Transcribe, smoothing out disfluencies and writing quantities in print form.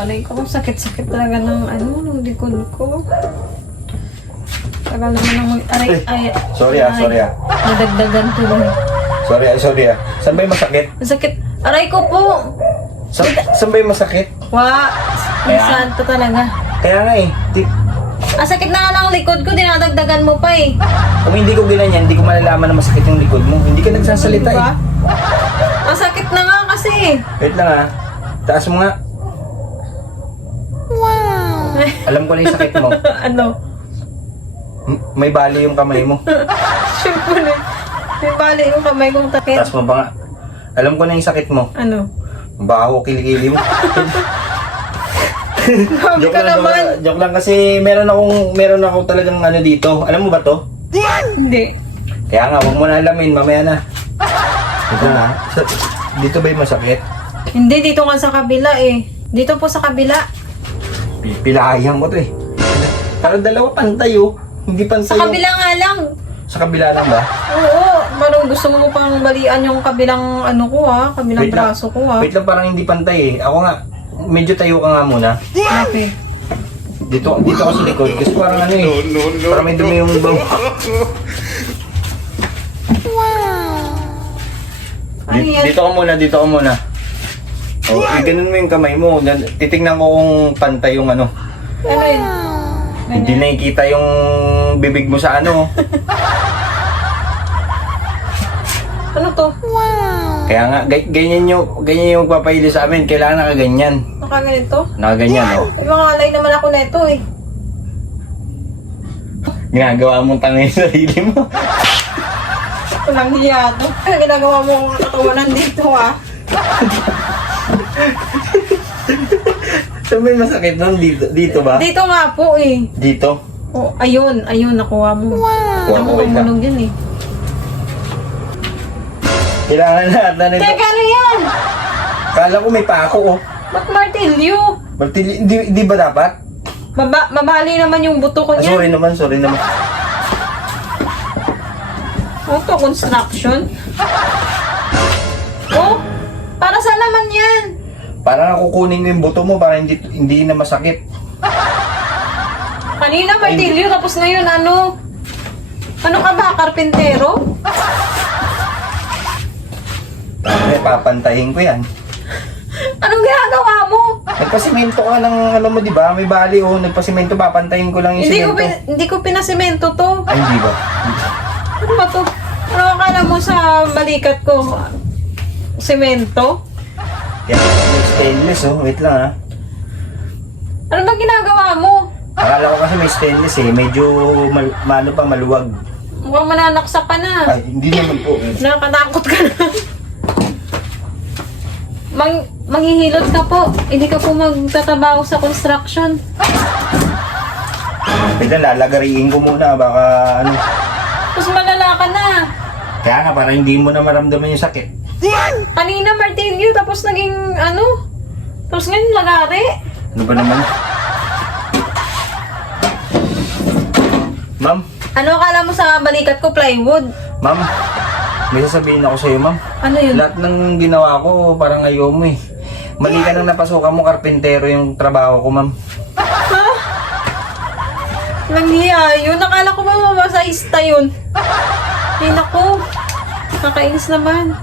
Aray ko, sakit-sakit talaga ng ng likod ko. Tagal naman ng Sorry ah. Nadagdagan to lang. Sorry ah. Saan ba yung masakit? Masakit. Aray ko po. Saan ba yung masakit? Minsan to talaga. Kaya nga eh. Sakit na nga ng likod ko, dinadagdagan mo pa eh. Kung hindi ko ginanyan, hindi ko malalaman na masakit yung likod mo. Hindi ka nagsasalita Diba? eh. Sakit na nga kasi. Wait lang ah. Taas mo nga. Wow. Alam ko na yung sakit mo. Ano? May bali yung kamay mo. Siyempre. May bali yung kamay kong takit. Taas mo ba nga? Alam ko na yung sakit mo. Ano? Baho, kilikili mo. Grabe ka naman. Joke lang kasi meron akong talagang ano dito. Alam mo ba to? Hindi. Kaya nga, huwag mo na alamin, mamaya na. Ito na. Dito ba yung masakit? Hindi, dito nga sa kabila eh. Dito po sa kabila. Pilahayan mo to eh. Pero dalawa pantay oh. Hindi pantay Sa kabila nga lang. Sa kabila lang ba? Oo. Parang gusto mo pang balian yung kabilang kabilang Wait lang. braso ko ha. Wait lang, parang hindi pantay eh. Ako nga, medyo tayo ka nga muna. Okay. Dito ako sa likod. Kasi parang ano eh. Parang may dumi yung bang. Ano yan? Dito ka muna. Oh, ganun mo yung kamay mo. Titignan ko kung pantay yung ano. Ano yun? Hindi nakikita yung bibig mo sa ano. Ano to? Kaya nga, ganyan yung magpapahili sa amin. Kailangan nakaganyan. Nakaganito? Nakaganyan, oh. Ibang alay naman ako na ito eh. Ginagawa mong tangin sa sarili mo. Walang hiya to. Ginagawa mo ang katawanan dito ah. Saan ba yung masakit nun? Dito ba? Dito nga po eh. Dito? Oh, ayun, nakuha mo. Kuha ko, wait lang. Namumulog yan eh. Kailangan na nito. Teka, ano yan? Kala ko may pako, oh. Ba't martilyo? Di ba dapat? Mabali naman yung buto ko niyan. Sorry naman. Ano to? Construction? Oh, para saan naman yan? Parang kukunin ko yung buto mo para hindi na masakit. Kanina martilyo, tapos ngayon ano? Ano ka ba, karpentero? Papantahin ko yan. Anong ginagawa mo? Nagpasimento ka ng ano mo, di ba? May bali, oh. Nagpasimento, papantahin ko lang yung simento. Hindi ko pinasemento to. Ay, hindi ba? Ano ba to? Ano akala mo sa balikat ko? Semento? Yan, stainless, oh. Wait lang, ha. Ano ba ginagawa mo? Akala ko kasi may stainless, eh. Medyo, maluwag. Mukhang mananaksa ka na. Ay, hindi naman po. Nakakatakot ka na. Manghihilot ka po. Hindi ka po magtatrabaho sa construction. Wait lang, lalagariin ko muna. Baka, ano. Tapos malala ka na. Kaya nga, para hindi mo na maramdaman yung sakit. Kanina martilyo, tapos naging tapos ngayon lagari. Ano ba naman? Ma'am? Ano akala mo sa balikat ko? Plywood? Ma'am? May sasabihin ako sa'yo, ma'am. Ano yun? Lahat ng ginawa ko, parang ayaw mo eh. Mali ka nang napasukan mo, karpentero yung trabaho ko, ma'am. Ha? Langhiya yun. Nakala ko ba mamasahista yun? Ay naku. Nakainis naman.